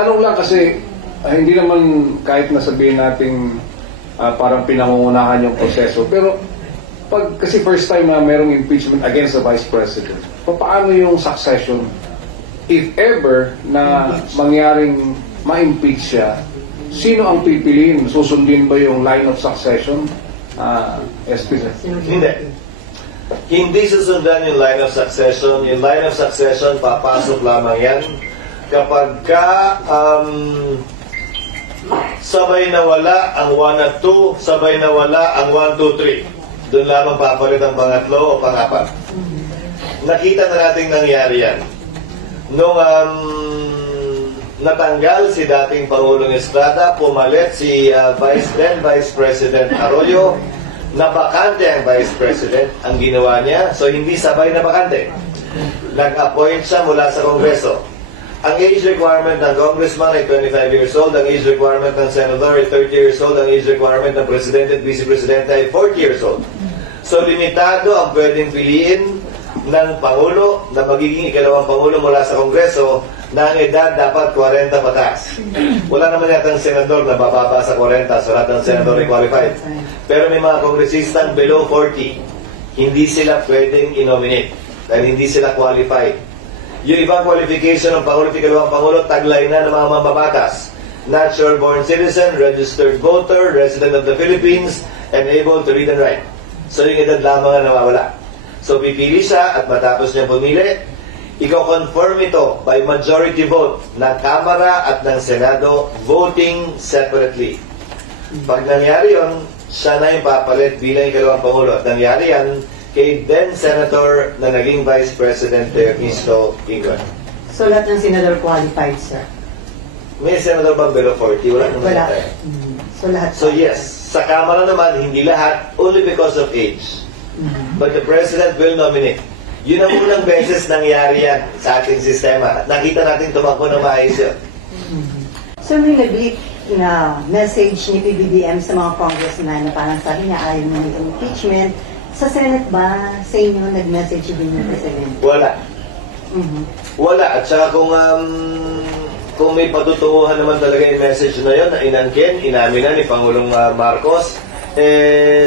Tanong lang kasi, hindi naman kahit nasabihin natin parang pinangungunahan yung proseso. Pero kasi first time na merong impeachment against the Vice President, paano yung succession? If ever na mangyaring ma-impeach siya, sino ang pipiliin? Susundin ba yung line of succession? SP? Hindi. Hindi susundan yung line of succession. Yung line of succession, papasok lamang yan kapag sabay na wala ang 1 at 2, sabay na wala ang 1, 2, 3. Doon lamang papalit ang pangatlo o pangapat. Nakita na natin nangyari yan. Nung natanggal si dating Pangulong Estrada, pumalit si Vice President Arroyo, na bakante ang Vice President, ang ginawa niya, so hindi sabay na bakante. Nag-appoint siya mula sa Kongreso. Ang age requirement ng congressman ay 25 years old, ang age requirement ng senator ay 30 years old, ang age requirement ng presidente at vice-presidente ay 40 years old. So limitado ang pwedeng piliin ng Pangulo na magiging ikalawang Pangulo mula sa Kongreso na ang edad dapat 40 pataas. Wala naman yata ang senador na bababa sa 40, so lahat ng senador ay qualified. Pero may mga kongresistang below 40, hindi sila pwedeng i-nominate dahil hindi sila qualified. Yung ibang qualification ng Pangulo at ikalawang Pangulo, taglay na ng mga mambabatas. Natural-born citizen, registered voter, resident of the Philippines, and able to read and write. So yung edad lamang ang nawawala. So pipili siya at matapos niya pumili, i-confirm ito by majority vote ng Kamara at ng Senado voting separately. Pag nangyari yun, siya na yung papalit bilang ikalawang Pangulo. At nangyari yan kay then Senator na naging Vice President Ernesto Ingon. So lahat ng senador qualified, sir? May Senator bang below 40? Wala naman Wala. tayo. So lahat? So yes, sa Kamara naman, hindi lahat, only because of age. But the President will nominate. Yun ang unang beses nangyari yan sa ating sistema. At nakita natin tumakbo ng maayos yun. So may nag-leak na message ni PBBM sa mga congressman na parang sabi niya ayaw mo ng impeachment. Sa Senate ba, sa inyo, nag-message din yung President? Wala. Wala. At saka kung may patutunguhan naman talaga yung message na yun, na inangkin, inamin na ni Pangulong Marcos,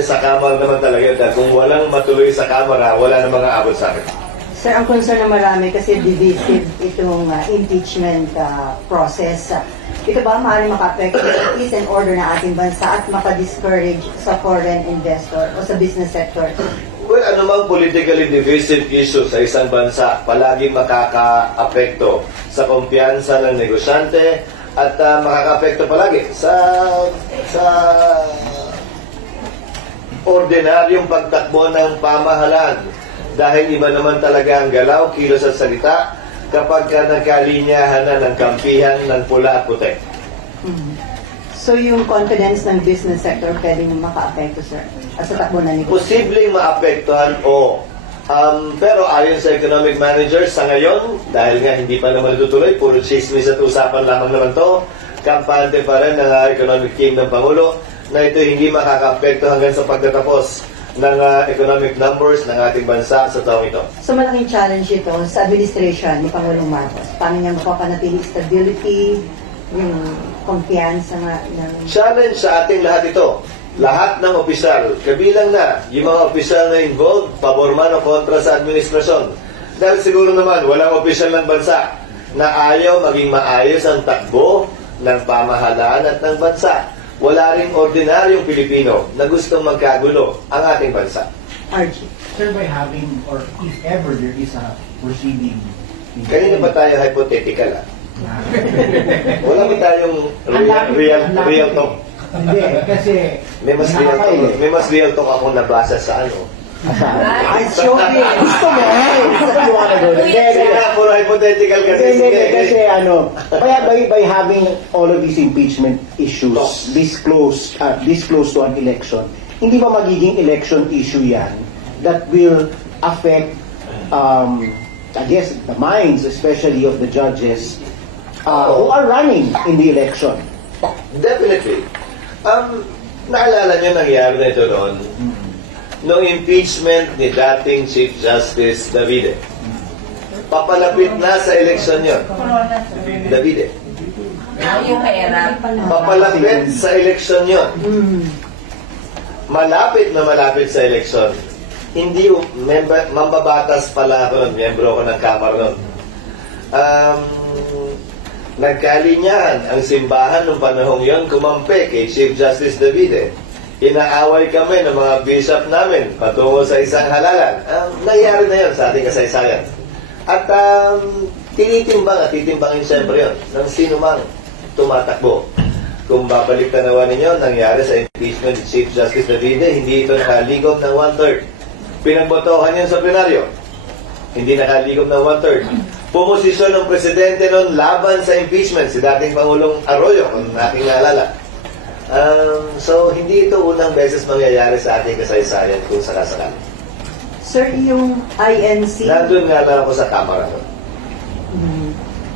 sa Kamara naman talaga yun. Dahil kung walang matuloy sa Kamara, wala na mga abot sa akin. Sir, ang concern na marami kasi divisive itong impeachment process. Ito ba maaaring maka-affect sa peace and order na ating bansa at maka-discourage sa foreign investor o sa business sector? Well, anumang politically divisive issue sa isang bansa, palaging makaka-apekto sa kumpiyansa ng negosyante at makaka-apekto palagi sa ordinaryong pagtakbo ng pamahalaan. Dahil iba naman talaga ang galaw, kilos at salita kapag nagkalinyahan na ng kampihan ng pula at puti. So yung confidence ng business sector pwedeng maka-apekto, sir? At sa takbo na negosyo? Posibleng maapektuhan o pero ayon sa economic managers sa ngayon, dahil nga hindi pa naman natutuloy, puro chismis at usapan lamang naman to, kampante pa rin ng economic team ng Pangulo na ito hindi makaka-apekto hanggang sa pagtatapos ng economic numbers ng ating bansa sa taong ito. So malaking challenge ito sa administration ni Pangulong Marcos. Paano niya mapapanatili stability, yung kumpiyansa ng... Challenge sa ating lahat ito. Lahat ng opisyal, kabilang na yung mga opisyal na involved, pabor man o kontra sa administrasyon. Dahil siguro naman, walang opisyal ng bansa na ayaw maging maayos ang takbo ng pamahalaan at ng bansa. Wala ring ordinaryong Pilipino na gustong magkagulo ang ating bansa. RG. Sir, by having, or if ever there is a proceeding... Kanina ba tayo hypothetical Wala ba tayong real talk? Hindi, kasi... May mas real talk akong nabasa sa ano. Ay, shocking! Gusto mo? Gusto mo ano doon? Kasi na, puro hypothetical kasi. Kasi ano, by having all of these impeachment issues this close to an election, hindi ba magiging election issue yan that will affect, I guess, the minds, especially of the judges who are running in the election? Definitely. Naalala nyo nangyari na ito noon? Noong impeachment ni dating Chief Justice Davide. Papalapit na sa eleksyon yun. Davide. yung pera. Papalapit sa eleksyon yun. Malapit na malapit sa eleksyon. Hindi, mambabatas pala ako nun, miyembro ako ng Kamara nun. Nagkalinyahan ang simbahan nung panahong yon kumampi kay Chief Justice Davide. Inaaway kami ng mga bishop namin patungo sa isang halalan. Nangyari na yun sa ating kasaysayan. At titimbangin siyempre yun ng sino mang tumatakbo. Kung babalik tanawan ninyo, nangyari sa impeachment ni Chief Justice Davide, hindi ito nakaligom ng 1/3. Pinagbotohan yun sa plenaryo. Hindi nakaligom ng 1/3. Pumosisyon ng presidente noon laban sa impeachment, si dating Pangulong Arroyo, kung aking naalala. So, hindi ito unang beses mangyayari sa ating kasaysayan kung sakasakali. Sir, yung INC... Nandun nga lang ako sa Kamara.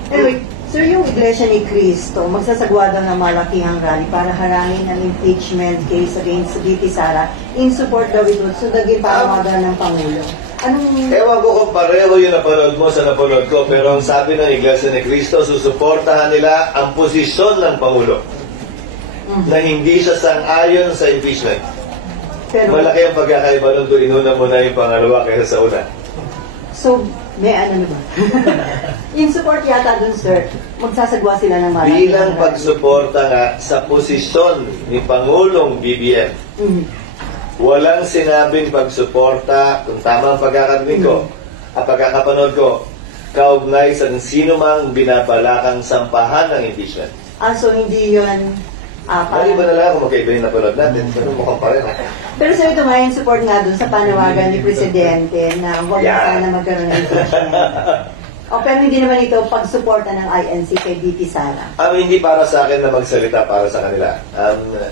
Anyway, sir, yung Iglesia ni Cristo, magsasagwa daw ng malakihang rally para harangin ang impeachment case against VP Sara in support daw ito sa naging panawagan ng Pangulo. Anong... Ewan ko kung pareho yung napanood mo sa napanood ko, pero ang sabi ng Iglesia ni Cristo, susuportahan nila ang posisyon ng Pangulo na hindi siya sang-ayon sa impeachment. Pero, Malaki ang pagkakaiba nun kung inuna mo na yung pangalawa kaysa sa una. so, may ano naman? In support yata dun, sir, magsasagwa sila ng malakihang Bilang rally. pagsuporta nga sa posisyon ni Pangulong BBM, walang sinabing pagsuporta, kung tama ang pagkakarinig ko, at pagkakapanood ko, kaugnay sa sino mang binabalakang sampahan ng impeachment. So hindi yun... Mali ba na lang kung magkaiba yung napanood natin? Pero mukhang pa rin. Pero sir, ito nga yung support nga dun sa panawagan ni Presidente na huwag na Yeah. sana magkaroon ng impeachment. Pero hindi naman ito pagsuporta ng INC kay VP Sara. Hindi para sa akin na magsalita para sa kanila.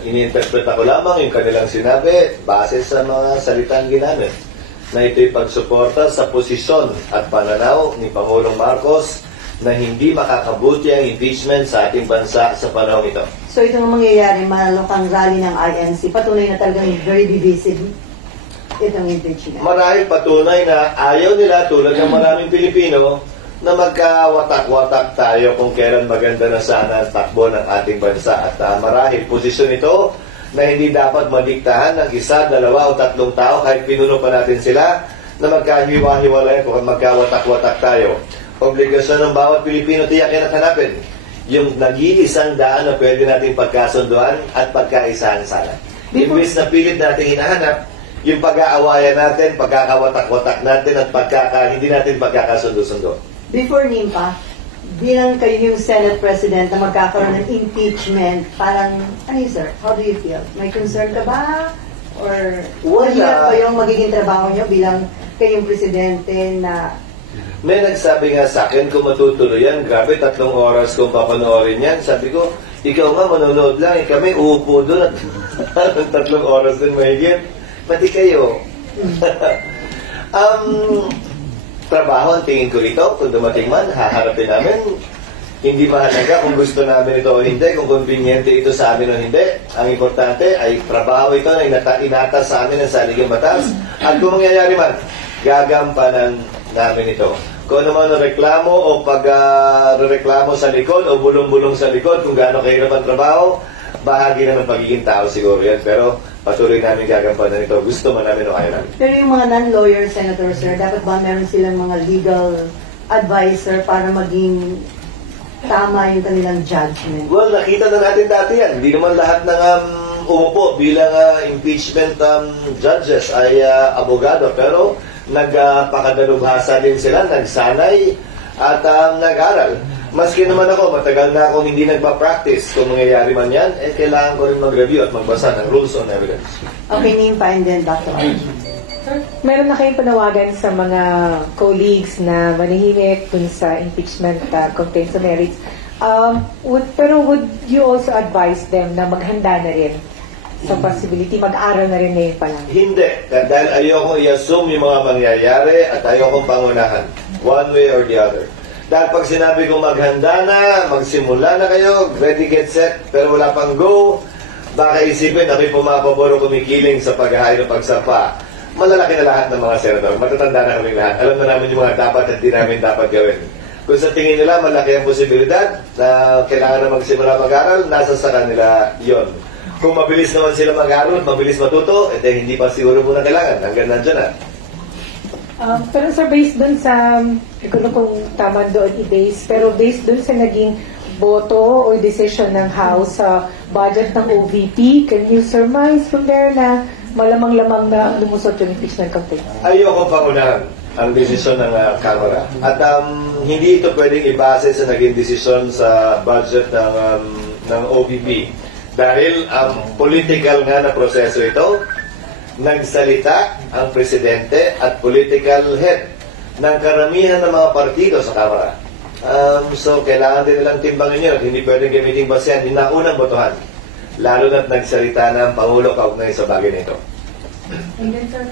Iniinterpret ako lamang yung kanilang sinabi base sa mga salitang ginamit na ito'y pagsuporta sa posisyon at pananaw ni Pangulong Marcos na hindi makakabuti ang impeachment sa ating bansa sa panahon ito. So ito nga mangyayari, malukang rally ng INC, patunay na talagang very divisive itong impeachment. Marahil patunay na ayaw nila tulad ng maraming Pilipino na magkawatak-watak tayo kung kailan maganda na sana ang takbo ng ating bansa. At marahil posisyon ito na hindi dapat madiktahan ng isa, dalawa o tatlong tao kahit pinuno pa natin sila na magkahiwa-hiwalay kung magkawatak-watak tayo. Obligasyon ng bawat Pilipino tiyakin at hanapin yung nag-iisang daan na pwede natin pagkasunduan at pagkaisahan sana. Imbis na pilit natin hinahanap yung pag-aawayan natin, pagkakawatak-watak natin at hindi natin pagkakasundo-sundo. Before NIMPA, bilang kayo yung Senate President na magkakaroon ng impeachment, parang, ano yun, sir? How do you feel? May concern ka ba? Or Wala. mahirap ba yung magiging trabaho nyo bilang kayong Presidente na May nagsabi nga sa akin, kung matutuloy yan, grabe, 3 oras kung papanoorin yan. Sabi ko, ikaw nga manonood lang, kami uupo doon at 3 oras din mahigit. Pati kayo. Trabaho ang tingin ko rito, kung dumating man, haharapin namin. Hindi mahalaga kung gusto namin ito o hindi, kung conveniente ito sa amin o hindi. Ang importante ay trabaho ito na inatas sa amin ng saligang batas. At kung mangyayari man, gagampanan namin ito. Kung ano man ang reklamo o pag-reklamo sa likod o bulong-bulong sa likod kung gaano kahirap ang trabaho, bahagi na ng pagiging tao siguro yan. Pero patuloy namin gagampanan ito. Gusto man namin o ayaw namin. pero yung mga non-lawyer senator, sir, dapat ba meron silang mga legal advisor para maging tama yung kanilang judgment? Well, nakita na natin dati yan. Hindi naman lahat ng umupo bilang impeachment judges ay abogado. Pero nagpakadalubhasa din sila, nagsanay at nag-aral. Maski naman ako, matagal na akong hindi nagpa-practice. Kung mangyayari man yan, kailangan ko rin mag-review at magbasa ng rules on evidence. Okay, NIMPA and then Dr. Meron na kayong panawagan sa mga colleagues na manihimik dun sa impeachment contained sa merits. Pero would you also advise them na maghanda na rin sa possibility, mag-aral na rin ngayon pa lang? Hindi. Dahil ayokong i-assume yung mga mangyayari at ayokong pangunahan. One way or the other. Dahil pag sinabi kong maghanda na, magsimula na kayo, ready, get set, pero wala pang go, baka isipin ako'y pumapabor o kumikiling sa paghahay ng pagsapa. Malalaki na lahat ng mga senador. Matatanda na kami lahat. Alam na namin yung mga dapat at di namin dapat gawin. Kung sa tingin nila malaki ang posibilidad na kailangan na magsimula mag-aral, nasa sa kanila yon. Kung mabilis naman sila mag-aral, mabilis matuto, hindi pa siguro muna kailangan. Hanggang nandyan na. Pero sir, based dun sa, hindi ko na kung tama doon i-base, pero based dun sa naging boto or decision ng House sa budget ng OVP, can you surmise from there na malamang-lamang na lumusot yung impeachment campaign? Ayoko pangunahan ang desisyon ng Kamara. At hindi ito pwedeng ibase sa naging desisyon sa budget ng OVP. Dahil political nga na proseso ito, nagsalita ang presidente at political head ng karamihan ng mga partido sa Kamara. So, kailangan din nilang timbangin yun. Hindi pwedeng gamitin basehan yung naunang botohan. Lalo na't nagsalita ng Pangulo kaugnay sa bagay nito. And then sir,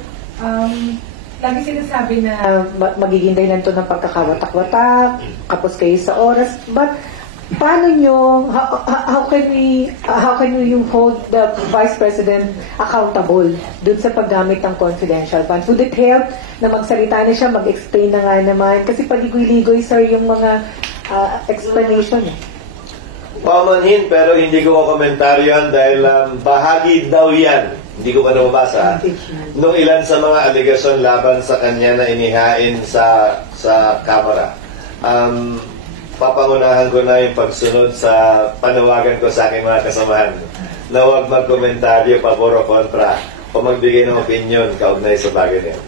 lagi sinasabi na magiging dahilan to ng pagkakawatak-watak, kapos kayo sa oras, but paano nyo, how can you hold the Vice President accountable dun sa paggamit ng confidential funds? Would it help na magsalita na siya, mag-explain na nga naman? Kasi paligoy-ligoy, sir, yung mga explanation. Pamanhin, pero hindi ko komentaryo yan dahil bahagi daw yan. Hindi ko pa nababasa. Nung ilan sa mga aligasyon laban sa kanya na inihain sa Kamara. Papangunahan ko na yung pagsunod sa panawagan ko sa aking mga kasamahan na huwag magkomentaryo pabor o kontra o magbigay ng opinion kaugnay sa bagay na yan.